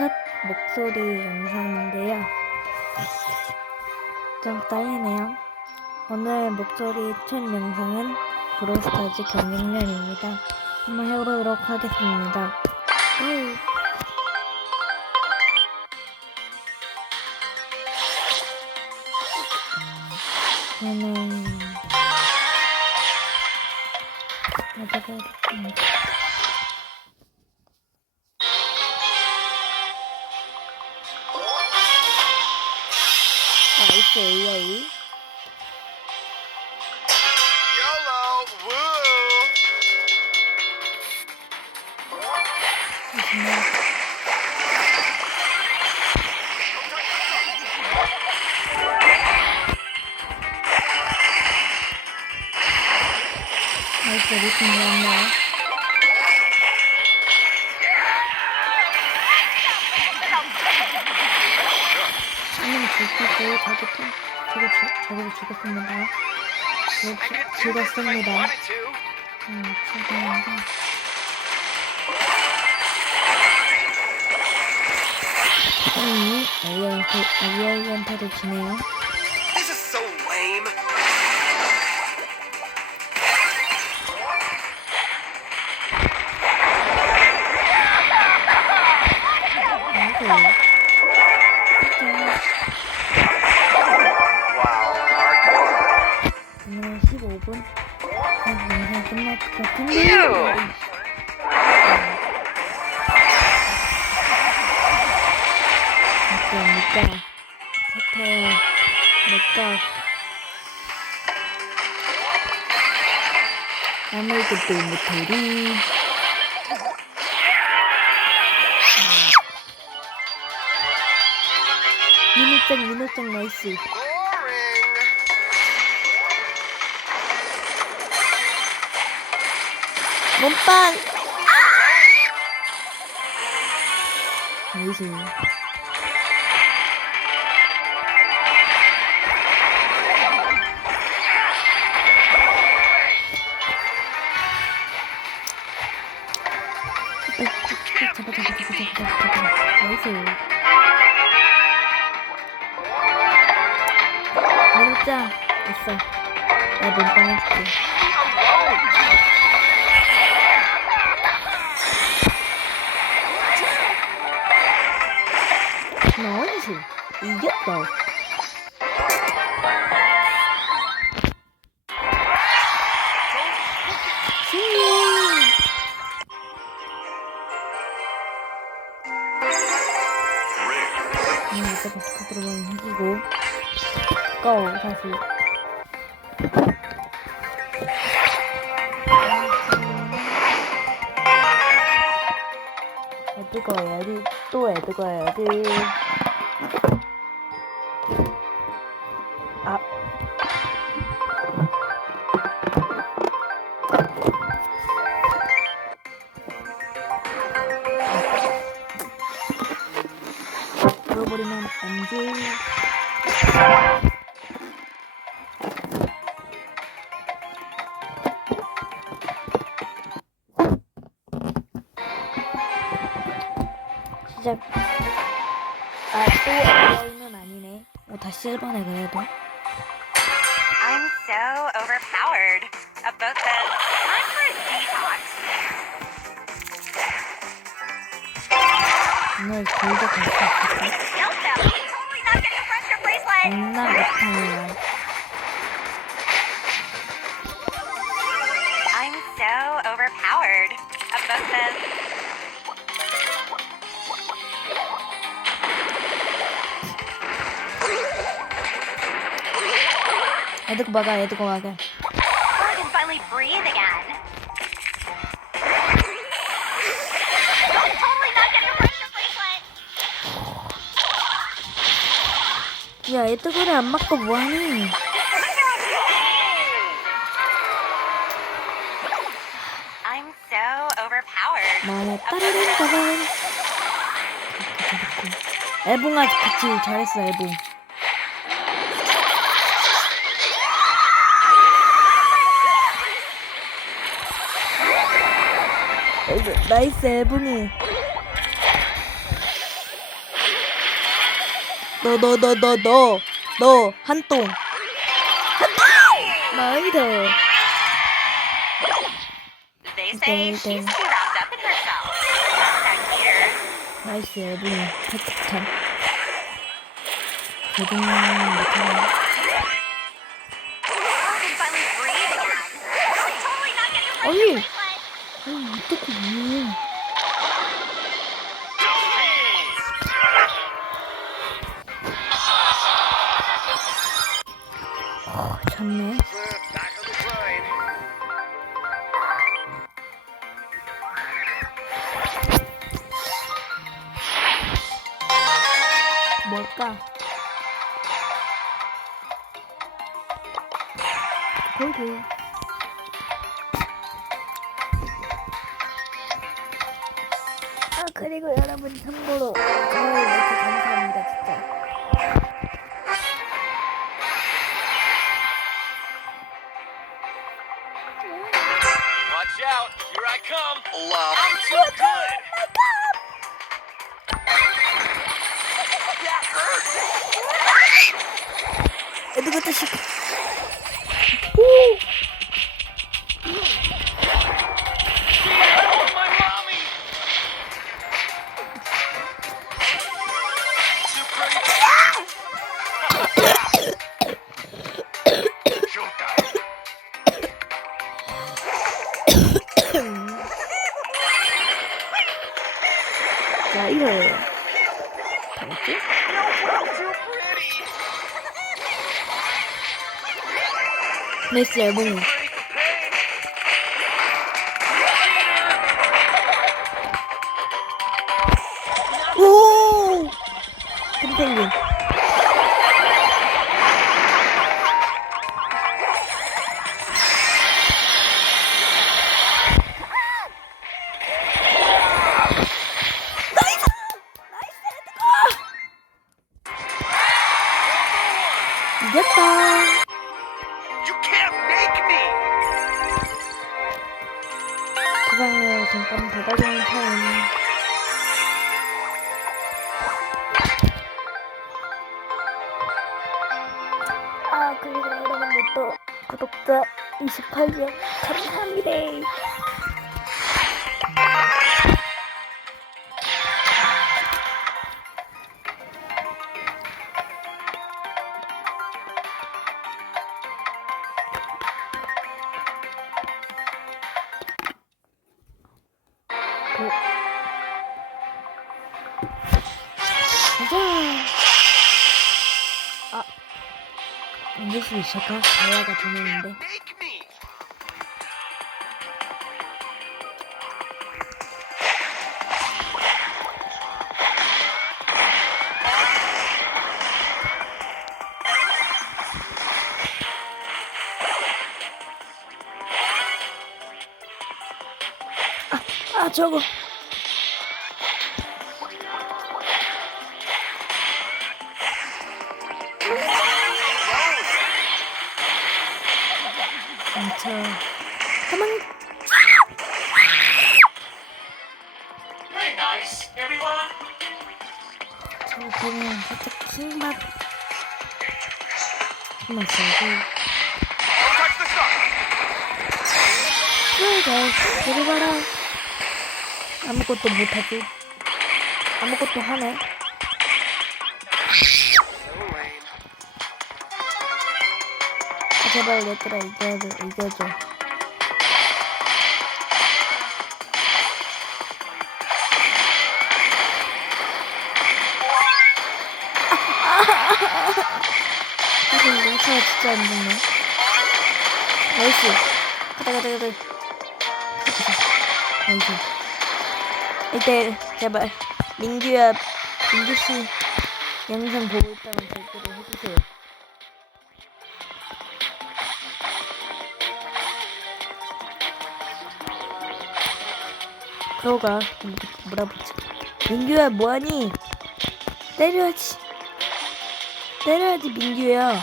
첫 목소리 영상인데요. 좀 떨리네요. 오늘 목소리 첫 영상은 브롤스타즈 경쟁전입니다. 한번 해보도록 하겠습니다. 저는 어떻게 하겠습니다. 나이스 AI. YOLO, woo! 나이스 리듬 좋았나요? 한명 죽이고 저도 죽었습니다. 죽었습니다. 죽었는데 AI한테도 지네요. This is so lame. Wow, hardcore. 오늘은 15분 영상 끝날 것 같은데 어떡합니까? 사태야 내꺼 아무것도 못하리. 민호짱 나이스. Boring. 몸빵 나이스. 잡아. 나이스. 민호짱 됐어. 나 몸빵 해줄게. 나이스. 이겼다. 승리. 이제 바깥으로만 이기고 고 다시. 애드거 해야지. 또 애드거 해야지. 아 잃어버리면 안돼. 시작. 또 AI는 아니네. 다시 1번에 그래도. I'm so overpowered. About the time for a detox. 오늘 길게 갈수 있을까? Stealth Belly. Totally not getting a friendship bracelet. 존나 못하네요. I'm so overpowered. About the 애드거 막아. I can finally breathe again. Totally not getting a friendship bracelet. 야, 애드거를 안 맞고 뭐하니? I'm so overpowered. 나의 따르릉따르릉. 애봉아 그치 잘했어 애봉. 나이스 애봉이. 너 한똥. 나이다. They say she's too wrapped up in herself. That's that gear. 나이스 에블린 패트참. 제동 못하네. I can finally breathe again. I'm totally not getting 아니. ready. 아니 어떡해 뭐. 잤네. Back on the grind. 뭘까? 골골. 아 그리고 여러분 참고로 저를 이렇게 감사합니다 진짜. Watch out. Here I come. Love. I'm too good. That hurts. 애들 같아 씨. Oh, my mommy. Too pretty. Showtime. 자 이거 알았지? Too pretty. 나이스 앨범이. Ready for pain. 오! penguin. 이겼다. You can't make me. 그방을 잠깐 받아주는 타임. 아 그리고 여러분들 또 구독자 28명 감사합니다. 가자. 아, 언제 수 있을까? 대화가 들리는데. Make me. 아, 저거. 진짜. 가만. Very nice, everyone. 저거 보면 살짝 킹맛. 킹맛 나고. Don't touch the stuff. 그래, 저리 봐라. 아무것도 못하지. 아무것도 하네. So lame. 아, 제발 얘들아 이겨줘. 이거 뭉쳐야 진짜 안 좋네. 나이스. 가자. 나이스. 이때 제발 민규씨 영상 보고 있다면 댓글을 해주세요. 그러가 몰아붙여. 민규야 뭐하니? 때려야지 민규야.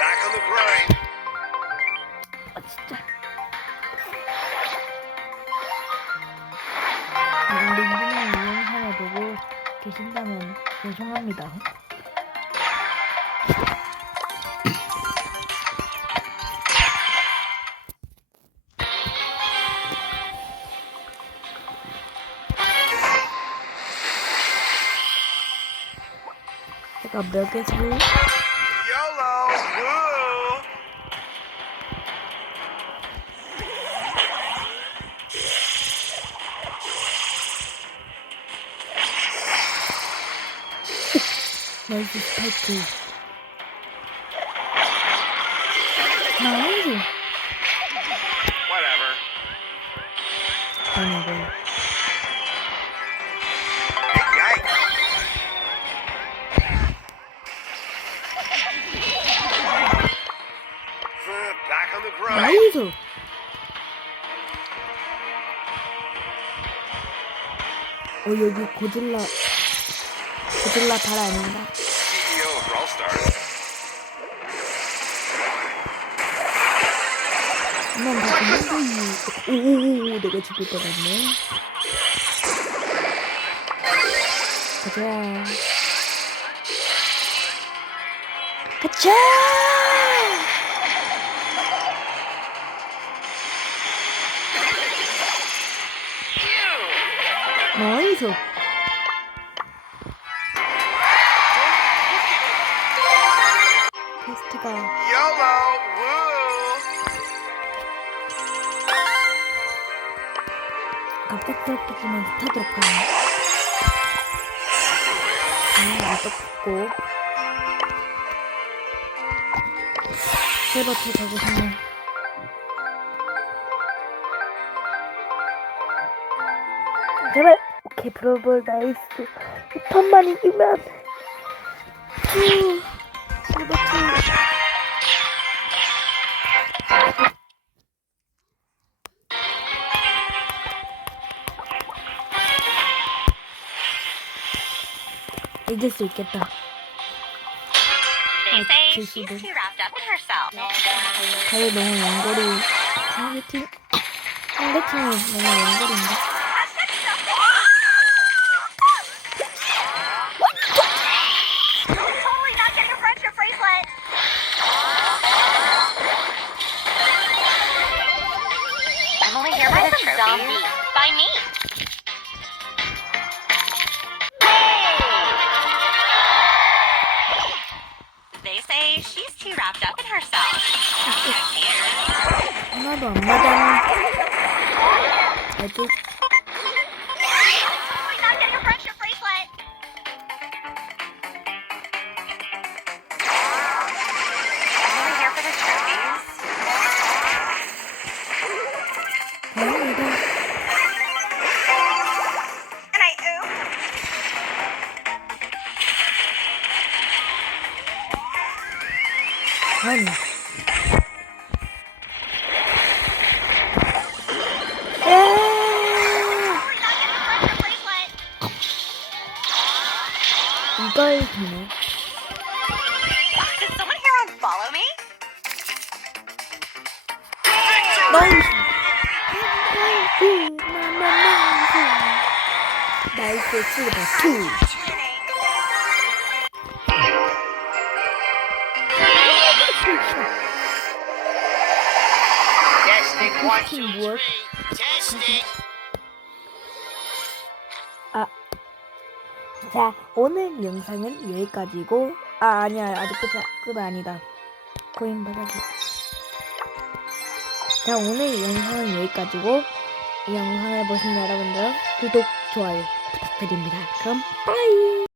Back on the grind. 아 진짜 몇 개 살? YOLO! Woo! 나이스 스파이크. 나이스. Whatever. 아니, 뭐. Yikes! Back on the grind. 나이스. 여기 고질라 달 아닌가? CEO of Brawl Stars. 한번 더 보면 오오오 내가 죽을 뻔했네. 가자. 가자. 나이스. 테스트가 YOLO! Woo! 갑작스럽겠지만 스타도록 가요. 똑같고 세버트 가고 싶네. 제발. 오케이, 브로볼 나이스. 이 판만 이기면 세버트. 이길 수 있겠다. They say this she's is- too wrapped up in herself. 가을 너무 연거리. 상대팀이 너무 연거리인데. Totally not getting a friendship bracelet. I'm only here for the trophies. By me. They say she's too wrapped up in herself. Who cares? 하나도 안 맞아. 애들 Totally not getting a friendship bracelet. I'm only here for the trophies. 다행이다. And I oop. 아니. 이걸 주네. Did someone here unfollow me? 나이스. 나이스 칠바 투. Testing 1, 2, 무엇? 3. Testing. 자, 오늘 영상은 여기까지고, 아니야, 아직 끝 아니다. 코인 받아줘. 자, 오늘 영상은 여기까지고, 이 영상을 보신 여러분들 구독, 좋아요 부탁드립니다. 그럼 빠이.